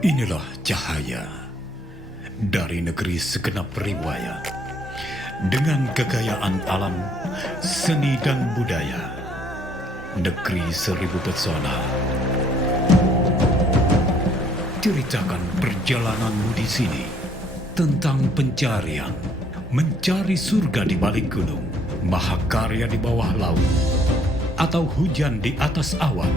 Inilah cahaya dari negeri segenap riwayat, dengan kekayaan alam, seni dan budaya, negeri seribu pesona. Ceritakan perjalananmu di sini, tentang pencarian, mencari surga di balik gunung, mahakarya di bawah laut, atau hujan di atas awan.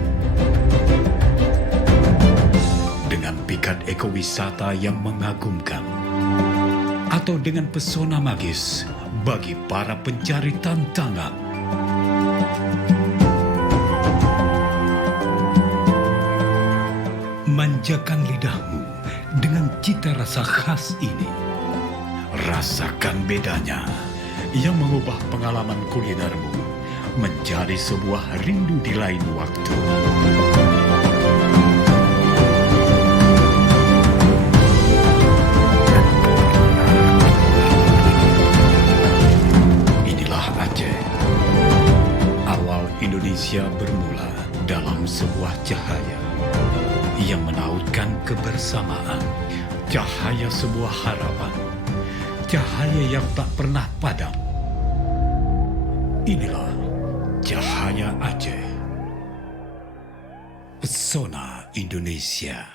Dengan pikat ekowisata yang mengagumkan, atau dengan pesona magis bagi para pencari tantangan. Manjakan lidahmu dengan cita rasa khas ini. Rasakan bedanya yang mengubah pengalaman kulinermu menjadi sebuah rindu di lain waktu. Inilah Aceh. Awal Indonesia bermula dalam sebuah cahaya yang menautkan kebersamaan, cahaya sebuah harapan, cahaya yang tak pernah padam. Inilah cahaya Aceh, pesona Indonesia.